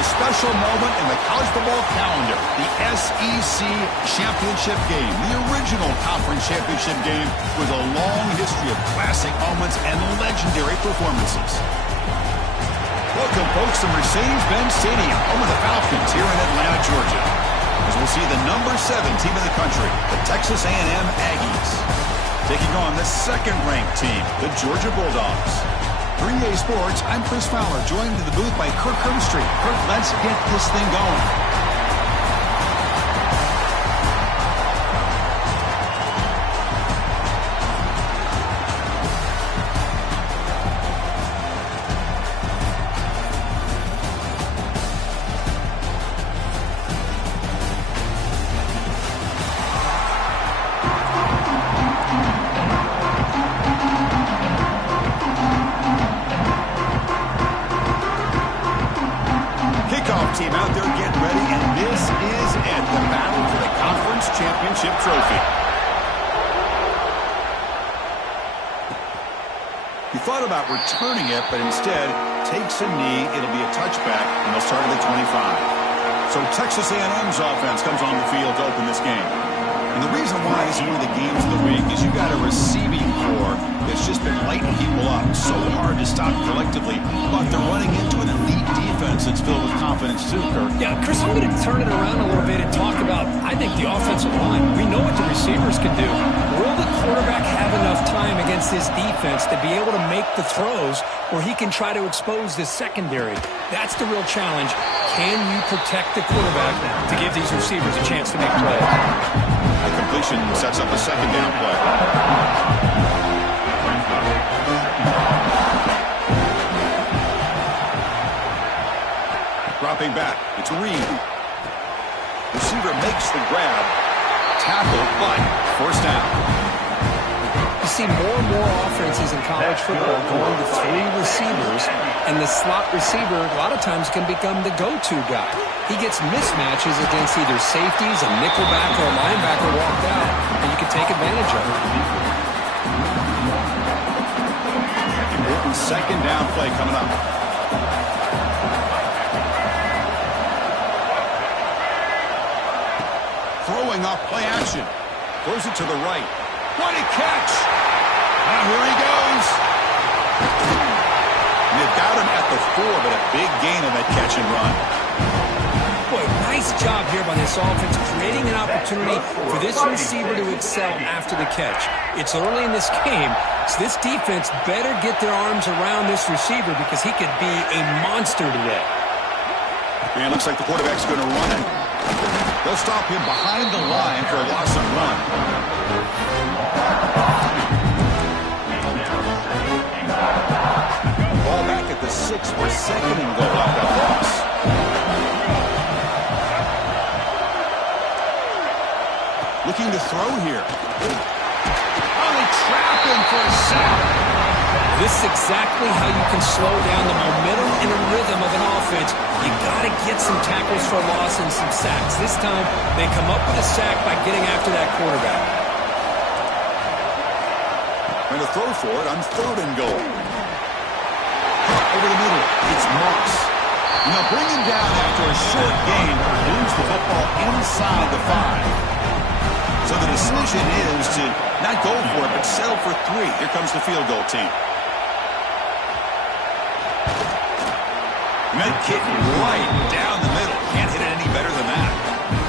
a special moment in the college football calendar, the SEC Championship game, the original conference championship game with a long history of classic moments and legendary performances. Welcome, folks, to Mercedes-Benz Stadium, home of the Falcons here in Atlanta, Georgia, as we'll see the number 7 team in the country, the Texas A&M Aggies, taking on the second-ranked team, the Georgia Bulldogs. 3A Sports, I'm Chris Fowler, joined in the booth by Kirk Herbstreit. Kirk, let's get this thing going. Team out there getting ready, and this is it, the battle for the conference championship trophy. He thought about returning it, but instead takes a knee. It'll be a touchback, and they'll start at the 25. So Texas A&M's offense comes on the field to open this game. And the reason why this is one of the games of the week is you've got a receiving core that's just been lighting people up. So hard to stop collectively, but they're running into an elite defense that's filled with confidence too, Kirk. Yeah, Chris, I'm going to turn it around a little bit and talk about, I think, the offensive line. We know what the receivers can do. Will the quarterback have enough time against this defense to be able to make the throws where he can try to expose the secondary? That's the real challenge. Can you protect the quarterback to give these receivers a chance to make plays? The completion sets up a second down play. Dropping back, it's Reed. Receiver makes the grab. Tackle, but first down. You see more and more offenses in college football going to 3 receivers, and the slot receiver a lot of times can become the go-to guy. He gets mismatches against either safeties, a nickelback, or a linebacker walked out, and you can take advantage of it. Important second down play coming up. Throwing off play action. Throws it to the right. What a catch! Now here he goes. You got him at the 4, but a big gain on that catch and run. Boy, nice job here by this offense, creating an opportunity for this receiver to excel after the catch. It's early in this game, so this defense better get their arms around this receiver because he could be a monster today. And it looks like the quarterback's going to run it. They'll stop him behind the line for a loss and run. Ball back at the 6 for second and goal out that loss. Looking to throw here. Oh, they trap him for a sack. This is exactly how you can slow down the momentum and a rhythm of an offense. You got to get some tackles for loss and some sacks. This time, they come up with a sack by getting after that quarterback. Trying to throw for it on 3rd and goal. Over the middle, it's Moss. And they'll bring him down after a short gain. Moves the football inside the 5. So the decision is to not go for it, but settle for 3. Here comes the field goal team. Met kick right down the middle. Can't hit it any better than that.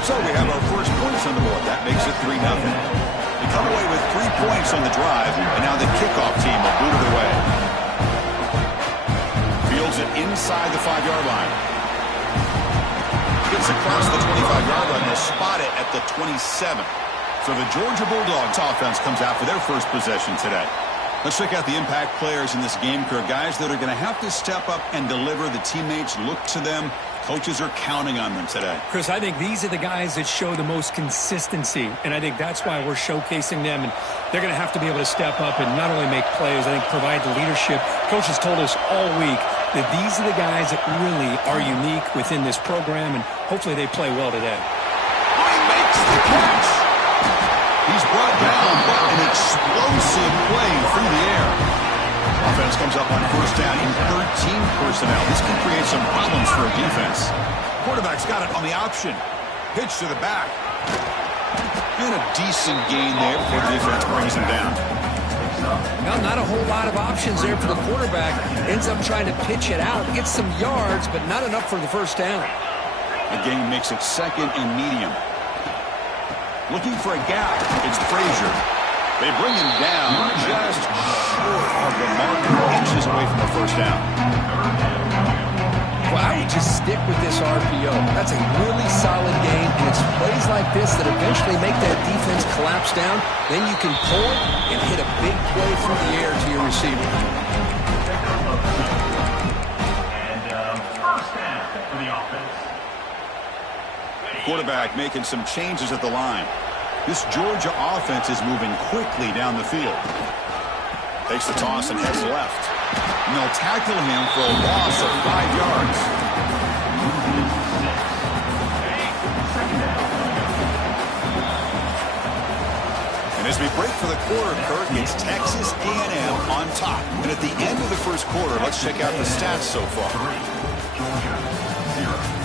So we have our first points on the board. That makes it 3-0. They come away with 3 points on the drive, and now the kickoff team will boot it away. Fields it inside the 5-yard line. Gets across the 25-yard line. They'll spot it at the 27. So the Georgia Bulldogs offense comes out for their first possession today. Let's check out the impact players in this game, Kirk. Guys that are going to have to step up and deliver. The teammates look to them. Coaches are counting on them today. Chris, I think these are the guys that show the most consistency, and I think that's why we're showcasing them. And they're going to have to be able to step up and not only make plays, I think provide the leadership. Coaches told us all week that these are the guys that really are unique within this program, and hopefully they play well today. He makes the catch. He's brought down, but an explosive play through the air. Offense offense comes up on first down in 13 personnel. This can create some problems for a defense. Quarterback's got it on the option. Pitch to the back. And a decent gain there before the defense brings him down. Well, not a whole lot of options there for the quarterback. Ends up trying to pitch it out. Gets some yards, but not enough for the first down. The game makes it second and medium. Looking for a gap. It's Frazier. They bring him down just short of the mark, inches away from the first down. Well, I would just stick with this RPO. That's a really solid game, and it's plays like this that eventually make that defense collapse down. Then you can pull it and hit a big play through the air to your receiver. First down for the offense. Quarterback making some changes at the line. This Georgia offense is moving quickly down the field. Takes the toss and heads left. And they'll tackle him for a loss of 5 yards. And as we break for the quarter, Kirk, it's Texas A&M on top. And at the end of the first quarter, let's check out the stats so far. Georgia, 0.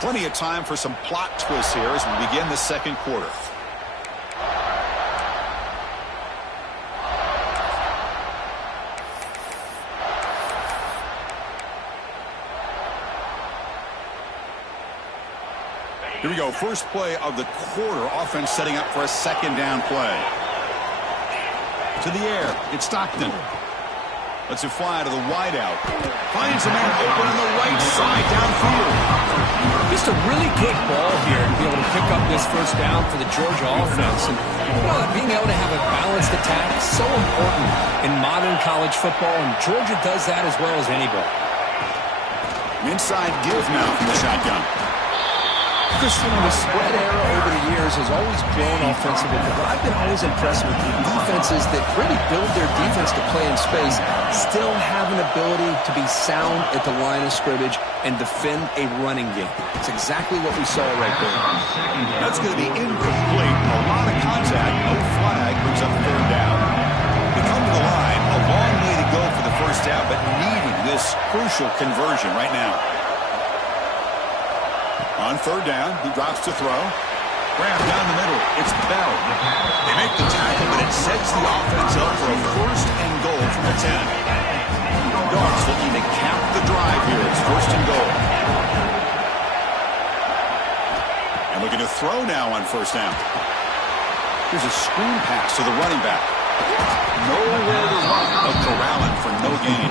Plenty of time for some plot twists here as we begin the second quarter. Here we go. First play of the quarter. Offense setting up for a second down play. To the air. It's Stockton. Lets it fly to the wideout. Finds a man open on the right side downfield. Just a really good ball here to be able to pick up this first down for the Georgia offense. And being able to have a balanced attack is so important in modern college football, and Georgia does that as well as anybody. Inside give now from the shotgun. Christian, the spread era over the years has always grown offensively, but I've been always impressed with the defenses that really build their defense to play in space, still have an ability to be sound at the line of scrimmage and defend a running game. It's exactly what we saw right there. That's going to be incomplete. A lot of contact, no flag, brings up third down. They come to the line, a long way to go for the first down, but needing this crucial conversion right now. On third down, he drops to throw. Grab down the middle. It's Bell. They make the tackle, but it sets the offense up for a first and goal from the 10. Dogs looking to cap the drive here. It's first and goal. And looking to throw now on first down. Here's a screen pass to the running back. Nowhere to run. A corralling for no gain.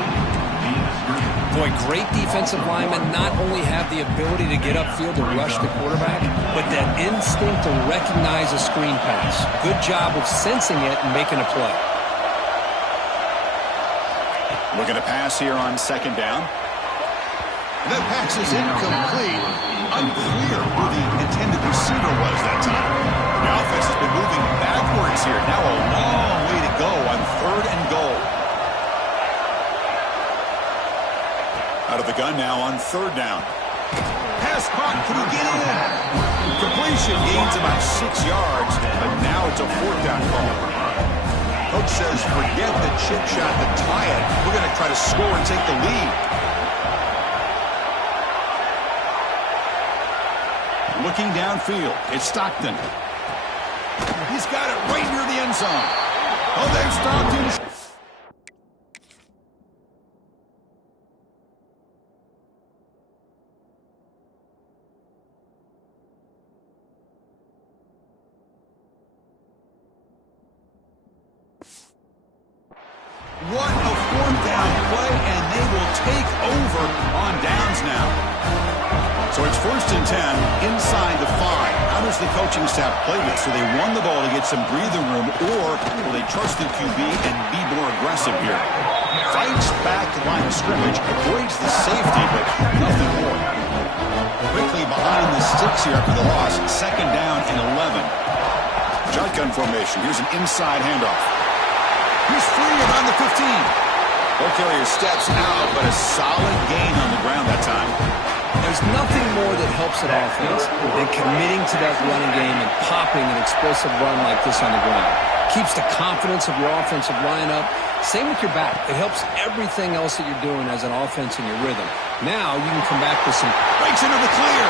Boy, great defensive linemen not only have the ability to get upfield to rush the quarterback, but that instinct to recognize a screen pass. Good job of sensing it and making a play. Looking to pass here on second down. That pass is incomplete. Unclear who the intended receiver was that time. The offense has been moving backwards here. Now a long way to go on third and goal. Out of the gun now on third down. Pass caught. Can he get in? Completion gains about 6 yards, but now it's a fourth down call. Coach says, forget the chip shot to tie it. We're going to try to score and take the lead. Looking downfield, it's Stockton. He's got it right near the end zone. Oh, they've stopped him. What a fourth down play, and they will take over on downs now. So it's first and 10 inside the 5. How does the coaching staff play this? Do they run the ball to get some breathing room, or will they trust the QB and be more aggressive here? Fights back the line of scrimmage, avoids the safety, but nothing more. Quickly behind the sticks here after the loss. Second down and 11. Shotgun formation. Here's an inside handoff. He's free around the 15. Ball carrier steps out, but a solid gain on the ground that time. And There's nothing more that helps an offense than committing to that running game and popping an explosive run like this on the ground. Keeps the confidence of your offensive lineup. Same with your back. It helps everything else that you're doing as an offense in your rhythm. Now you can come back with some... Breaks into the clear.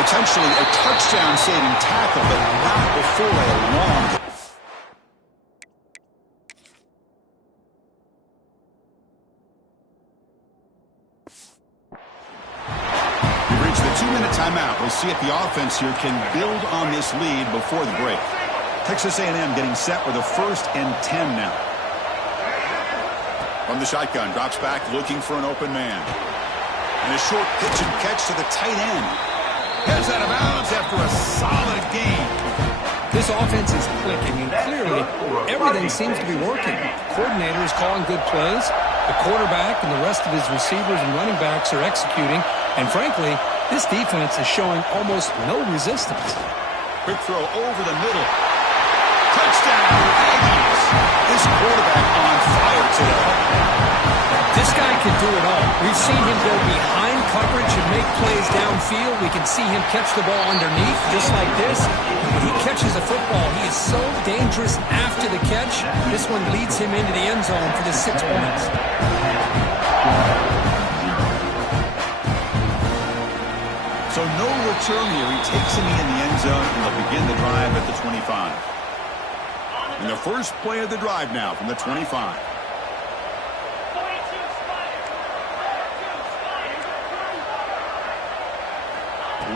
Potentially a touchdown-saving tackle, but not before a long... We've reached the 2-minute timeout. We'll see if the offense here can build on this lead before the break. Texas A&M getting set with a 1st and 10 now. From the shotgun, drops back, looking for an open man. And a short pitch and catch to the tight end. Heads out of bounds after a solid game. This offense is clicking, and clearly everything seems to be working. The coordinator is calling good plays. The quarterback and the rest of his receivers and running backs are executing. And frankly, this defense is showing almost no resistance. Quick throw over the middle. Touchdown, Aggies. This quarterback on fire today. This guy can do it all. We've seen him go behind coverage and make plays downfield. We can see him catch the ball underneath, just like this. When he catches a football, he is so dangerous after the catch. This one leads him into the end zone for the 6 points. So no return here. He takes him in the end zone, and they'll begin the drive at the 25. And the first play of the drive now from the 25.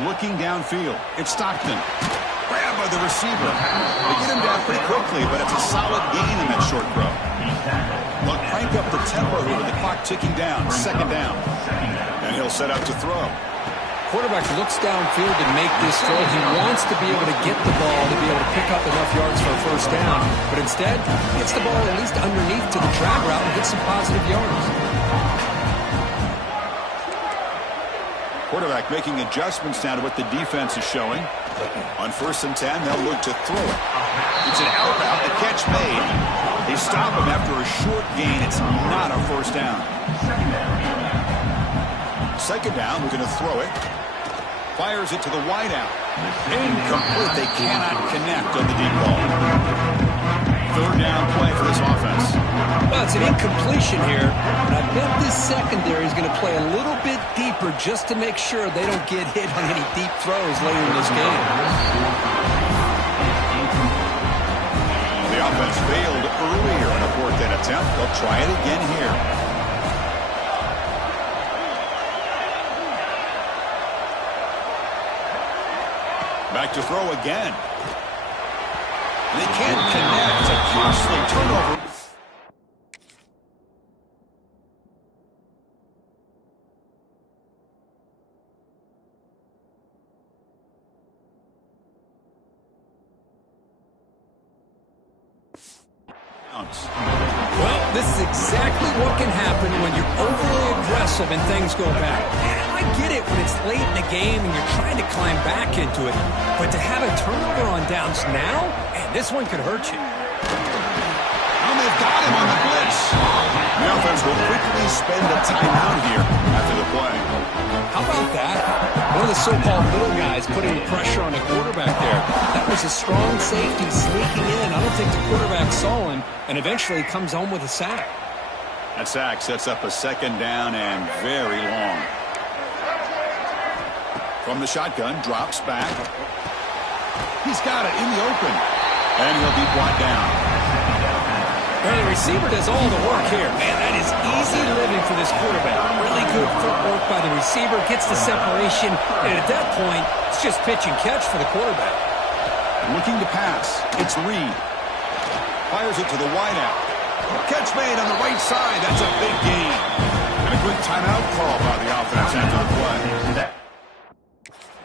Looking downfield. It's Stockton. Grabbed by the receiver. They get him down pretty quickly, but it's a solid gain in that short throw. They'll crank up the tempo here with the clock ticking down. 2nd down. And he'll set up to throw. Quarterback looks downfield to make this throw. He wants to be able to get the ball to be able to pick up enough yards for a 1st down. But instead, gets the ball at least underneath to the drag route and gets some positive yards. Quarterback making adjustments now to what the defense is showing. On 1st and 10, they'll look to throw it. It's an out route. The catch made. They stop him after a short gain. It's not a 1st down. 2nd down, we're going to throw it. Fires it to the wideout. Incomplete. They cannot connect on the deep ball. 3rd down play for this offense. Well, it's an incompletion here, but I bet this secondary is going to play a little bit deeper just to make sure they don't get hit on any deep throws later in this game. The offense failed earlier in a 4th down attempt. They'll try it again here. Back to throw again. They can't connect. It's a costly turnover. Well, this is exactly what can happen when you're overly aggressive and things go bad. And I get it when it's late in the game and you're trying to climb back into it. But to have a turnover on downs now, man, this one could hurt you. And they've got him on the blitz. The offense will quickly spend a timeout here after the play. How about that? One of the so-called little guys putting the pressure on the quarterback there. That was a strong safety sneaking in. I don't think the quarterback saw him, and eventually comes home with a sack. That sack sets up a 2nd down and very long. From the shotgun, drops back. He's got it in the open. And he'll be brought down. Well, the receiver does all the work here. Man, that is easy living for this quarterback. Really good footwork by the receiver. Gets the separation. And at that point, it's just pitch and catch for the quarterback. Looking to pass. It's Reed. Fires it to the wideout. Catch made on the right side. That's a big gain. And a quick timeout call by the offense after the play.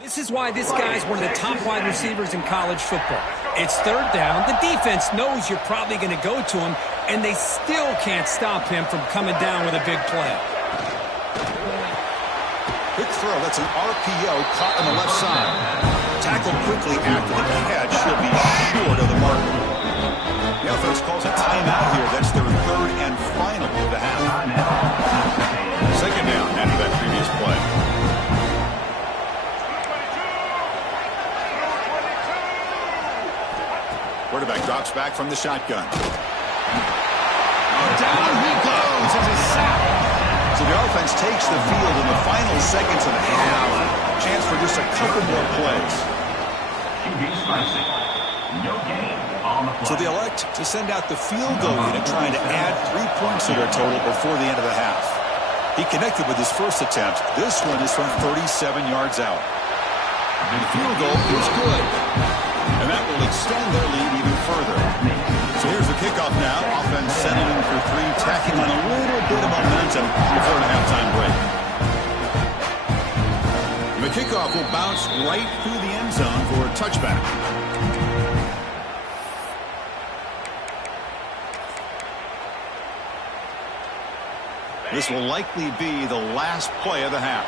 This is why this guy's one of the top wide receivers in college football. It's 3rd down. The defense knows you're probably going to go to him, and they still can't stop him from coming down with a big play. Quick throw. That's an RPO caught on the left side. Tackled quickly after the catch. He'll be short of the mark. The offense calls a timeout here. That's their 3rd and final of the half. 2nd down after that previous play. Drops back from the shotgun. Down he goes as a sack. So the offense takes the field in the final seconds of the half. Chance for just a couple more plays. No gain on the play. So they elect to send out the field goal unit, trying to add 3 points to their total before the end of the half. He connected with his first attempt. This one is from 37 yards out. And the field goal is good. And that will extend their lead even further. So here's the kickoff now. Offense settling for 3, tacking on a little bit of momentum before the halftime break. And the kickoff will bounce right through the end zone for a touchback. This will likely be the last play of the half.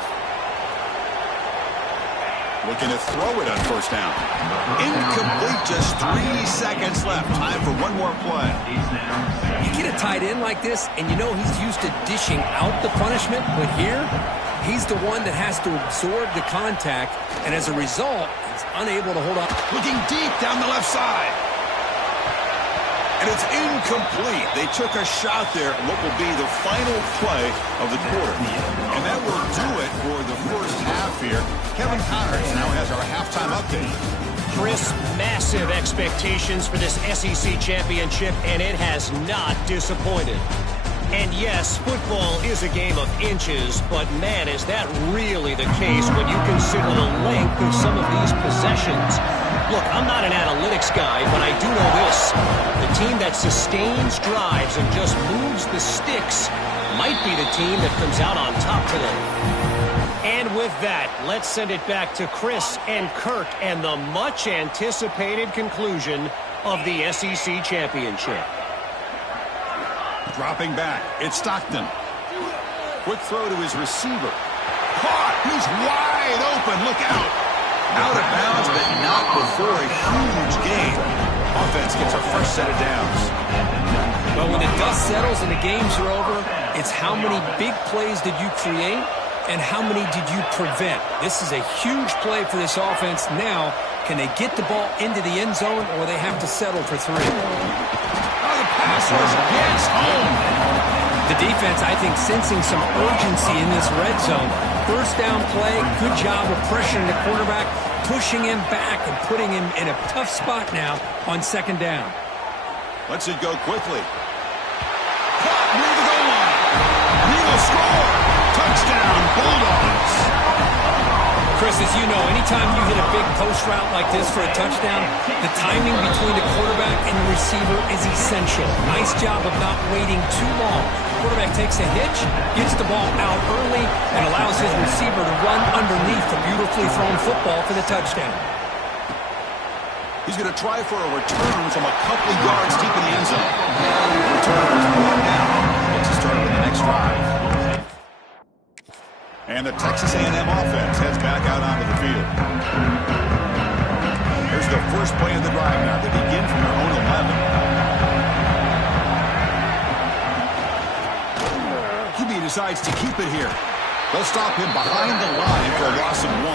Looking to throw it on first down. Incomplete, just 3 seconds left. Time for one more play. You get a tight end like this, and you know he's used to dishing out the punishment, but here, he's the one that has to absorb the contact, and as a result, he's unable to hold on. Looking deep down the left side. And it's incomplete. They took a shot there on what will be the final play of the quarter. And that will do it for the first half here. Kevin Connors now has our halftime update. Chris, massive expectations for this SEC championship, and it has not disappointed. And yes, football is a game of inches, but man, is that really the case when you consider the length of some of these possessions. Look, I'm not an analytics guy, but I do know this. The team that sustains drives and just moves the sticks might be the team that comes out on top today. And with that, let's send it back to Chris and Kirk and the much-anticipated conclusion of the SEC championship. Dropping back, it's Stockton. Quick throw to his receiver. Caught! He's wide open. Look out! Out of bounds, but not before a huge gain. Offense gets a fresh set of downs. Well, when the dust settles and the games are over, it's how many big plays did you create and how many did you prevent. This is a huge play for this offense. Now, can they get the ball into the end zone, or they have to settle for 3? Oh, the pass rush gets home. The defense, I think, sensing some urgency in this red zone. First down play, good job of pressuring the quarterback, pushing him back and putting him in a tough spot now on second down. Lets it go quickly. Caught near the goal line. He will score. Touchdown, Bulldogs. Chris, as you know, anytime you hit a big post route like this for a touchdown, the timing between the quarterback and the receiver is essential. Nice job of not waiting too long. Quarterback takes a hitch, gets the ball out early, and allows his receiver to run underneath the beautifully thrown football for the touchdown. He's going to try for a return from a couple of yards deep in the end zone. Return is brought down. Looks to start with the next drive. And the Texas A&M offense heads back out onto the field. Here's the first play of the drive now. They begin from their own 11. QB decides to keep it here. They'll stop him behind the line for a loss of 1.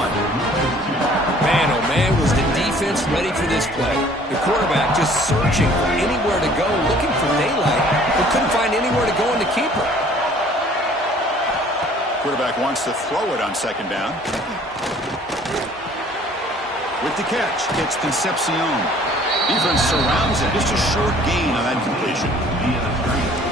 Man, oh man, was the defense ready for this play. The quarterback just searching for anywhere to go, looking for daylight, but couldn't find anywhere to go in the keeper. Quarterback wants to throw it on second down. With the catch, it's Concepcion. Defense surrounds it. Just a short gain on that completion.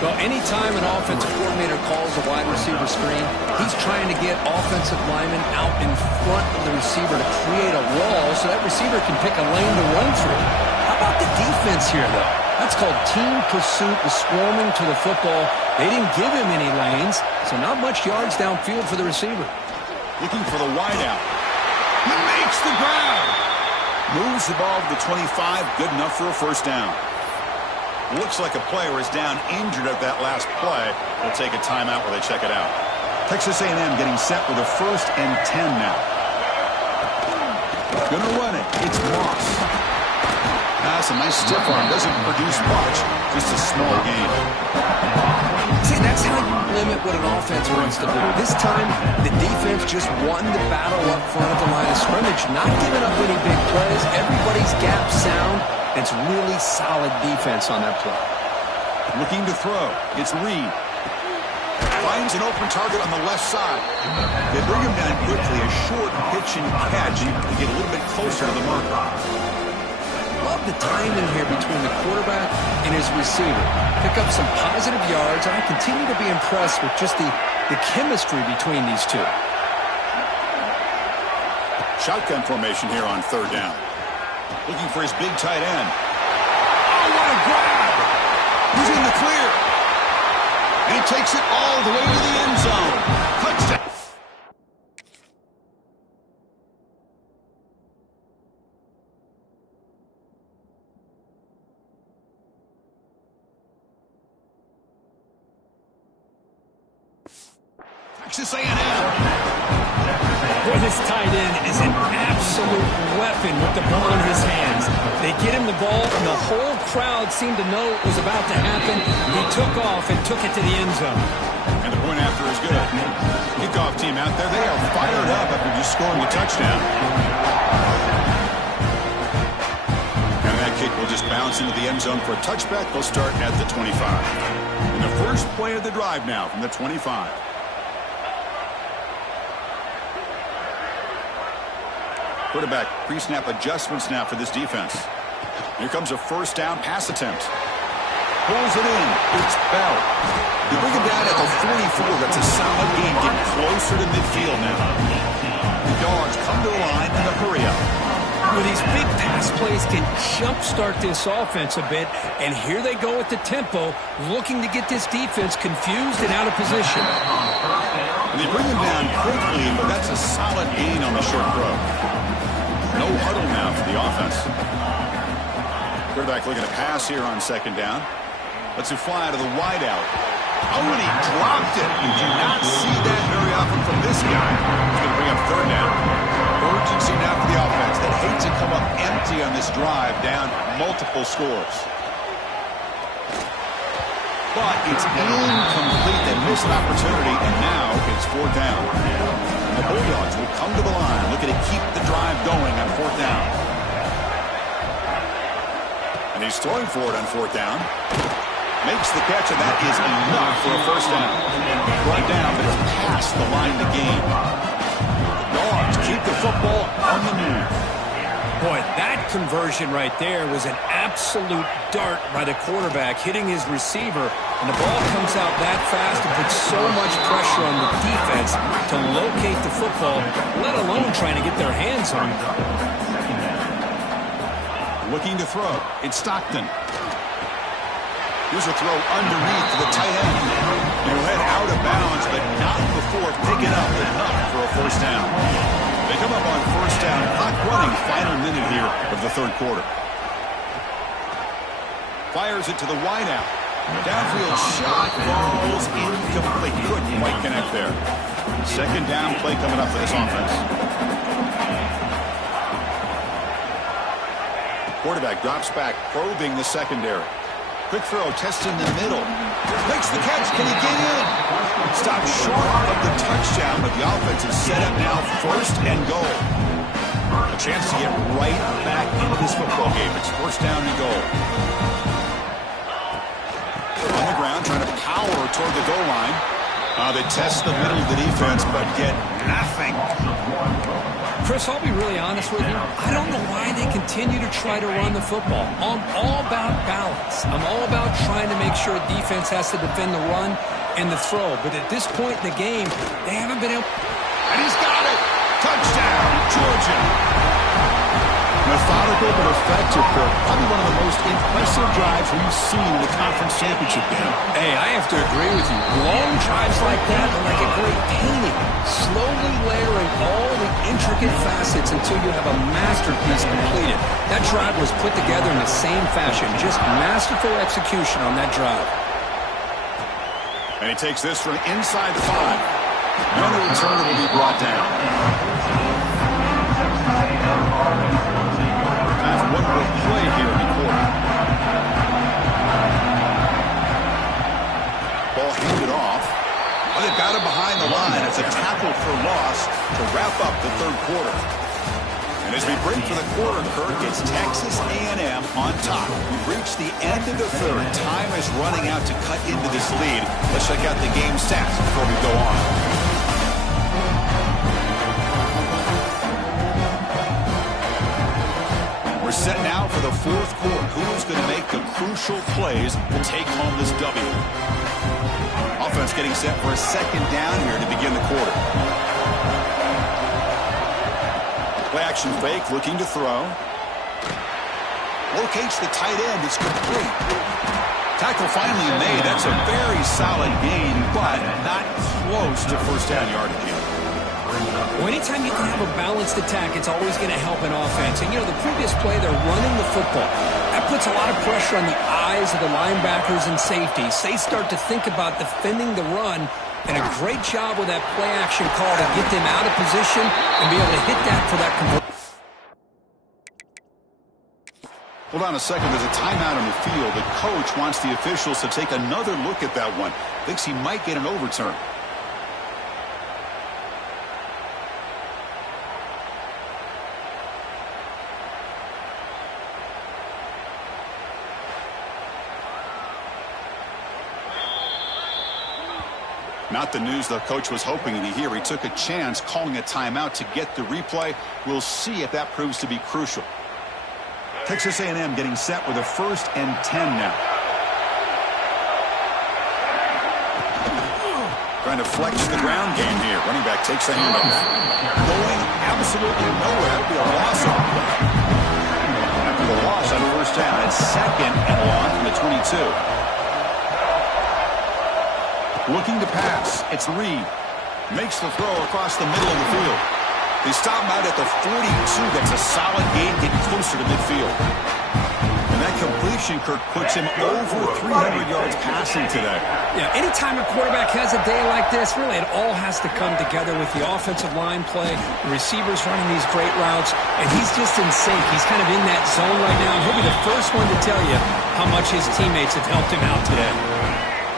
Well, anytime an offensive coordinator calls a wide receiver screen, he's trying to get offensive linemen out in front of the receiver to create a wall so that receiver can pick a lane to run through. How about the defense here, though? That's called team pursuit, the swarming to the football. They didn't give him any lanes, so not much yards downfield for the receiver. Looking for the wideout. He makes the grab. Moves the ball to the 25, good enough for a first down. Looks like a player is down injured at that last play. They'll take a timeout while they check it out. Texas A&M getting set with a 1st and 10 now. Gonna run it. It's Moss. That's a nice stiff arm. Doesn't produce much. Just a small gain. See, that's how you limit what an offense wants to do. This time, the defense just won the battle up front of the line of scrimmage, not giving up any big plays. Everybody's gap sound, It's really solid defense on that play. Looking to throw. It's Reed. Finds an open target on the left side. They bring him down quickly. A short pitch and catch to get a little bit closer to the marker. Love the timing here between the quarterback and his receiver. Pick up some positive yards, and I continue to be impressed with just the chemistry between these two. Shotgun formation here on third down. Looking for his big tight end. Oh, what a grab! He's in the clear. And he takes it all the way to the end zone. Touchdown. Texas A&M. Boy, this tight end is an absolute weapon with the ball in his hands. They get him the ball, and the whole crowd seemed to know it was about to happen. He took off and took it to the end zone. And the point after is good. Kickoff team out there, they are fired up after just scoring a touchdown. And that kick will just bounce into the end zone for a touchback. They'll start at the 25. And the first play of the drive now from the 25. Quarterback pre-snap adjustments now for this defense. Here comes a first down pass attempt. Pulls it in. It's Bell. They bring him down at the 44. That's a solid gain. Getting closer to midfield now. The Dogs come to the line in a hurry up. Well, these big pass plays can jumpstart this offense a bit, and here they go at the tempo, looking to get this defense confused and out of position. And they bring him down quickly, but that's a solid gain on the short throw. No huddle now for the offense. Quarterback looking to pass here on second down. Lets it fly out of the wideout. Oh, and he dropped it. You do not see that very often from this guy. He's going to bring up third down. Urgency now for the offense. They hate to come up empty on this drive, down multiple scores. But it's incomplete. They missed an opportunity, and now it's fourth down. The Bulldogs will come to the line, looking to keep the drive going on fourth down. And he's throwing for it on fourth down. Makes the catch, and that is enough for a first down. Brought down, but it's past the line to gain. The Dogs keep the football on the move. Boy, that conversion right there was an absolute dart by the quarterback, hitting his receiver, and the ball comes out that fast and puts so much pressure on the defense to locate the football, let alone trying to get their hands on it. Looking to throw. It's Stockton. Here's a throw underneath to the tight end. He'll head out of bounds, but not before picking up enough for a first down. They come up on first down, clock running, final minute here of the third quarter. Fires it to the wideout. Downfield shot falls incomplete. Couldn't quite connect there. Second down play coming up for this offense. Quarterback drops back, probing the secondary. Quick throw, testing the middle. Makes the catch. Can he get in? Stopped short of the touchdown, but the offense is set up now first and goal. A chance to get right back into this football game. It's first down and goal. On the ground, trying to power toward the goal line. They test the middle of the defense, but get nothing. Chris, I'll be really honest with you. I don't know why they continue to try to run the football. I'm all about balance. I'm all about trying to make sure defense has to defend the run and the throw. But at this point in the game, they haven't been able. And he's got it. Touchdown, Georgia. Methodical but effective, Kirk. Probably one of the most impressive drives we've seen in the conference championship game. Hey, I have to agree with you. Long drives like that are like a great painting. Slowly layering all the intricate facets until you have a masterpiece completed. That drive was put together in the same fashion. Just masterful execution on that drive. And he takes this from inside the 5. And the return will be brought down. One more play here in the quarter. Ball handed off. Oh, they've got him behind the line. It's a tackle for loss to wrap up the third quarter. And And as we break for the quarter, Kirk, it's Texas A&M on top. We've reached the end of the third. Time is running out to cut into this lead. Let's check out the game stats before we go on. We're set now for the fourth quarter. Who is going to make the crucial plays to take home this W? Offense getting set for a second down here to begin the quarter. Play action fake, looking to throw. Locates the tight end. It's complete. Tackle finally made. That's a very solid gain, but not close to first down yardage yet. Well, anytime you can have a balanced attack, it's always going to help an offense. And, you know, the previous play, they're running the football. That puts a lot of pressure on the eyes of the linebackers and safeties. They start to think about defending the run, and a great job with that play action call to get them out of position and be able to hit that for that conversion. Hold on a second. There's a timeout on the field. The coach wants the officials to take another look at that one. Thinks he might get an overturn. Not the news the coach was hoping to hear. He took a chance calling a timeout to get the replay. We'll see if that proves to be crucial. Texas A&M getting set with a 1st and 10 now. Trying to flex the ground game here. Running back takes a handoff. Going absolutely nowhere. That'll be a loss on the play. After the loss on 1st down, it's 2nd and long from the 22. Looking to pass. It's Reed. Makes the throw across the middle of the field. They stop him out at the 42. That's a solid gain, getting closer to midfield. And that completion, Kirk, puts him over 300 yards passing today. Yeah, anytime a quarterback has a day like this, really it all has to come together with the offensive line play, the receivers running these great routes, and he's just in sync. He's kind of in that zone right now. He'll be the first one to tell you how much his teammates have helped him out today.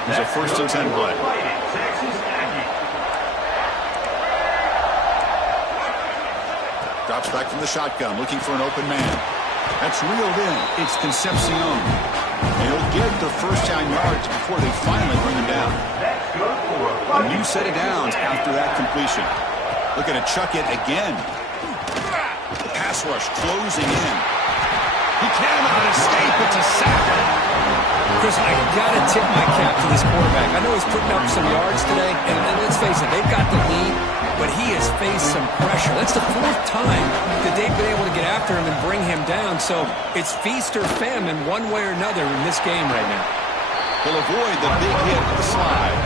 It's a 1st and 10 play. Drops back from the shotgun, looking for an open man. That's reeled in. It's Concepcion. And he'll get the 1st down yards before they finally bring him down. A new set of downs after that completion. Looking to chuck it again. The pass rush closing in. He cannot escape. It's a sack. Chris, I got to tip my cap to this quarterback. I know he's putting up some yards today, and let's face it, they've got the lead, but he has faced some pressure. That's the 4th time that they've been able to get after him and bring him down, so it's feast or famine one way or another in this game right now. He'll avoid the big hit with the slide.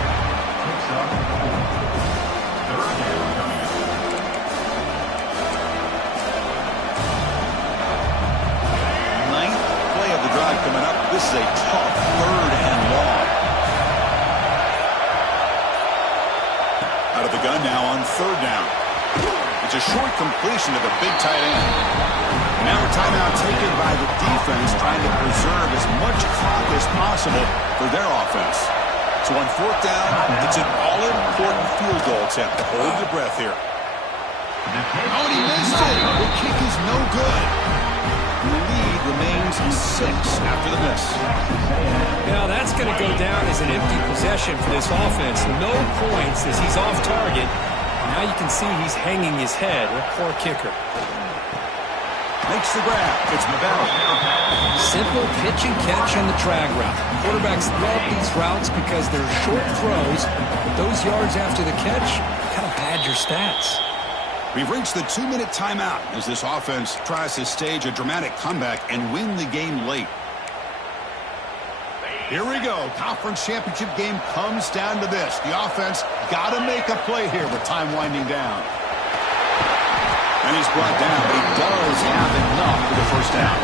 Ninth play of the drive coming up. This is a tough 3rd and long. Out of the gun now on 3rd down. It's a short completion to the big tight end. Now a timeout taken by the defense, trying to preserve as much clock as possible for their offense. So on 4th down, it's an all-important field goal attempt. Hold your breath here. Oh, and he missed it. The kick is no good. The lead remains 6 after the miss. Now that's going to go down as an empty possession for this offense. No points as he's off target. Now you can see he's hanging his head. What poor kicker. Makes the grab. It's Mabel. Simple pitch and catch on the drag route. Quarterbacks love these routes because they're short throws, but those yards after the catch kind of pad your stats. We've reached the 2-minute timeout as this offense tries to stage a dramatic comeback and win the game late. Here we go. Conference championship game comes down to this. The offense got to make a play here with time winding down. And he's brought down, but he does have enough for the 1st down.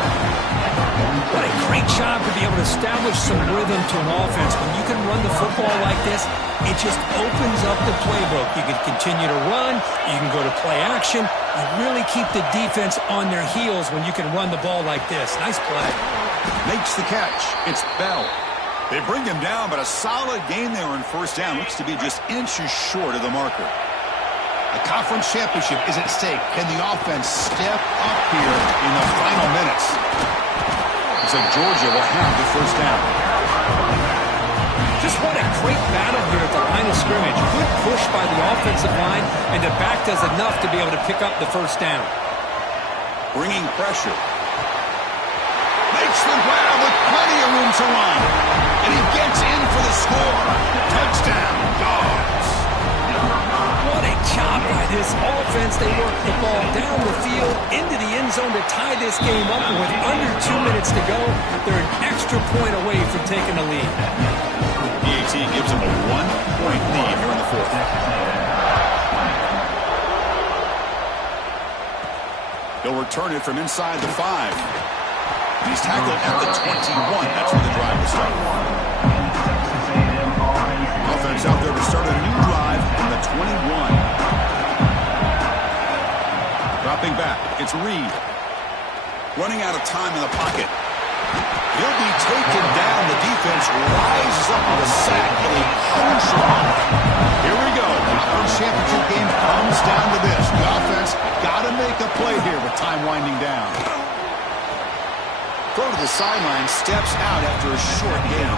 What a great job to be able to establish some rhythm to an offense. When you can run the football like this, it just opens up the playbook. You can continue to run. You can go to play action. You really keep the defense on their heels when you can run the ball like this. Nice play. Makes the catch. It's Bell. They bring him down, but a solid gain there on 1st down. Looks to be just inches short of the marker. The conference championship is at stake. Can the offense step up here in the final minutes? Looks like Georgia will have the first down. Just what a great battle here at the line of scrimmage. Good push by the offensive line, and the back does enough to be able to pick up the first down. Bringing pressure. Makes the grab with plenty of room to run. And he gets in for the score. Touchdown, Dogs. What a job by this offense. They work the ball down the field into the end zone to tie this game up. And with under 2 minutes to go, they're an extra point away from taking the lead. PAT gives them a 1-point lead here in the fourth. He'll return it from inside the 5. He's tackled at the 21. That's where the drive will start. Offense out there to start a new drive from the 21. Dropping back. It's Reed. Running out of time in the pocket. He'll be taken down. The defense rises up with a sack in a crucial moment. Here we go. The conference championship game comes down to this. The offense got to make a play here with time winding down. Throw to the sideline, steps out after a short gain.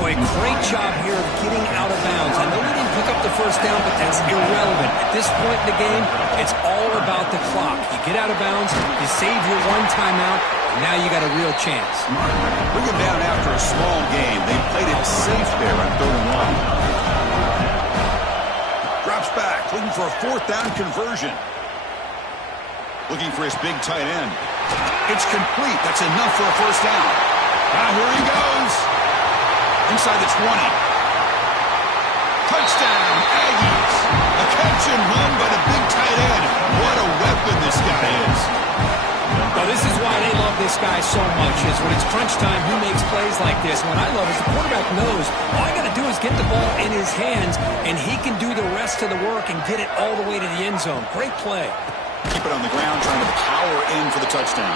Boy, great job here of getting out of bounds. I know they didn't pick up the first down, but that's irrelevant. At this point in the game, it's all about the clock. You get out of bounds, you save your one timeout, and now you got a real chance. Bring him down after a small gain. They played it safe there on 3rd and 1. Drops back, looking for a 4th down conversion. Looking for his big tight end. It's complete. That's enough for a first down. Now here he goes. Inside the 20. Touchdown, Aggies. A catch and run by the big tight end. What a weapon this guy is. Well, this is why they love this guy so much, is when it's crunch time, he makes plays like this. What I love is the quarterback knows all I got to do is get the ball in his hands, and he can do the rest of the work and get it all the way to the end zone. Great play. Keep it on the ground, trying to power in for the touchdown.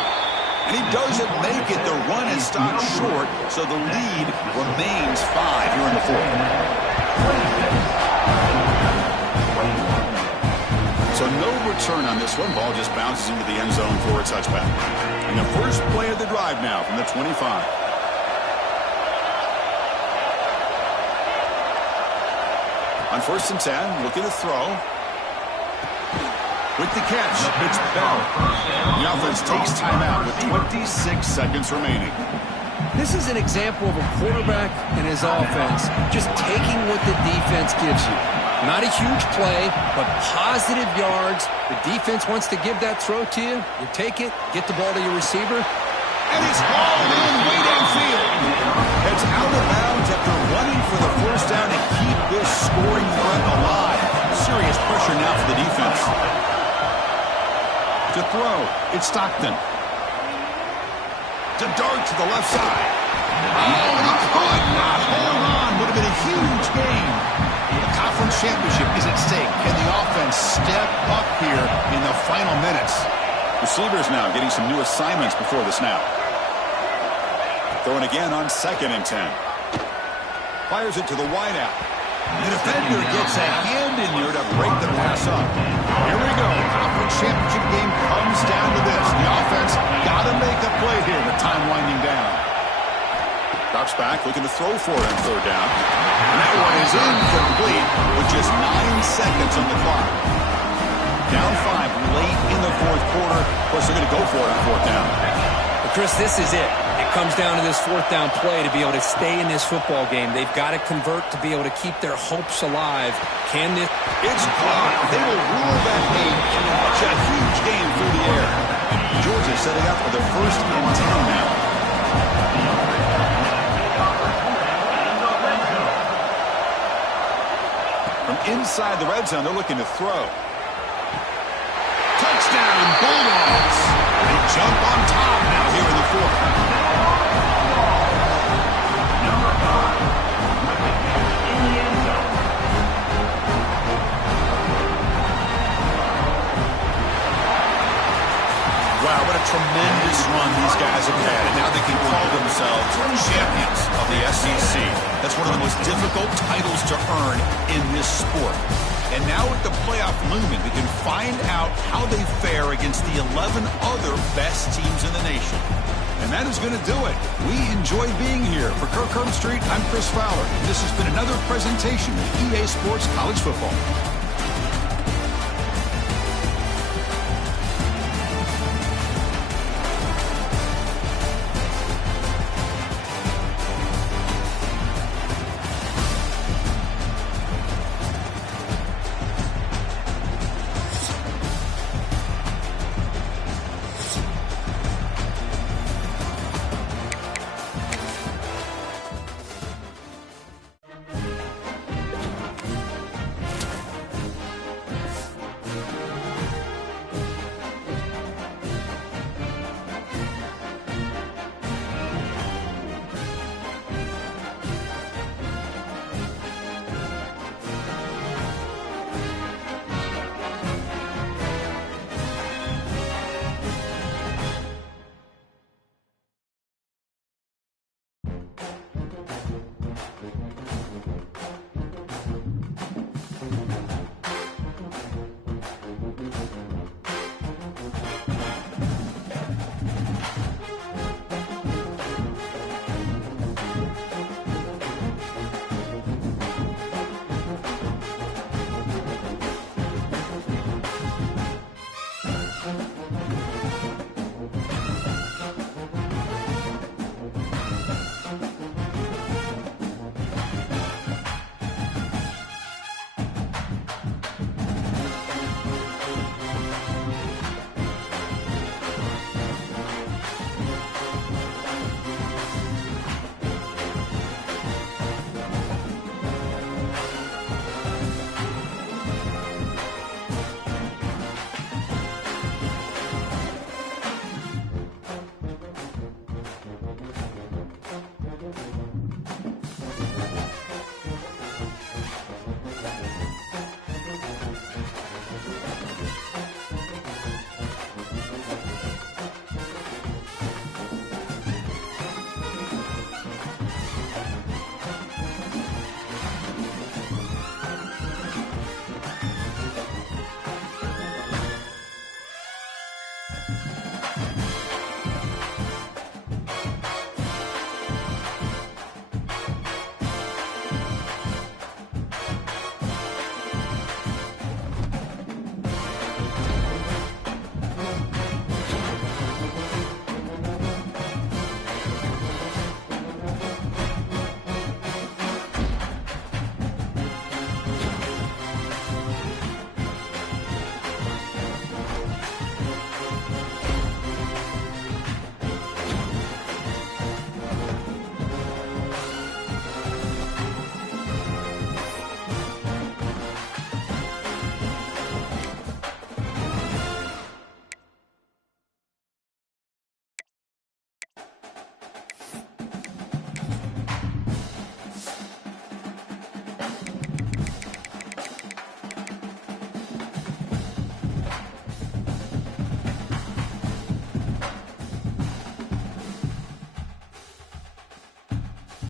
And he doesn't make it. The run is stopped short, so the lead remains 5 here in the 4th. So no return on this one. Ball just bounces into the end zone for a touchback. And the first play of the drive now from the 25. On 1st and 10, looking to throw. With the catch, it's Bell. The offense takes timeout with 26 seconds remaining. This is an example of a quarterback and his offense just taking what the defense gives you. Not a huge play, but positive yards. The defense wants to give that throw to you. You take it, get the ball to your receiver. And it's hauled in way downfield. It's out of bounds after running for the first down to keep this scoring threat alive. Serious pressure now for the defense. To throw, it's Stockton. To dart to the left side. Oh, and he could not hold on. Would have been a huge gain. The conference championship is at stake. Can the offense step up here in the final minutes? Receivers now getting some new assignments before the snap. Throwing again on 2nd and 10. Fires it to the wideout. The defender gets a hand in there to break the pass up. Here we go. Conference championship game comes down to this. The offense got to make a play here with time winding down. Drops back, looking to throw for it on 3rd down. And that one is incomplete with just 9 seconds on the clock. Down 5 late in the 4th quarter. Of course, they're going to go for it on 4th down. But Chris, this is it. It comes down to this 4th down play to be able to stay in this football game. They've got to convert to be able to keep their hopes alive. Can this? It's caught. They will rule that game. Such a huge game through the air. Georgia setting up for the 1st and 10 now. From inside the red zone, they're looking to throw. Touchdown, Bulldogs. They jump on top now here in the 4th. Wow, what a tremendous run these guys have had, and now they can call themselves champions of the SEC. That's one of the most difficult titles to earn in this sport. And now with the playoff looming, we can find out how they fare against the 11 other best teams in the nation. And that is going to do it. We enjoy being here. For Kirk Street, I'm Chris Fowler. This has been another presentation of EA Sports College Football.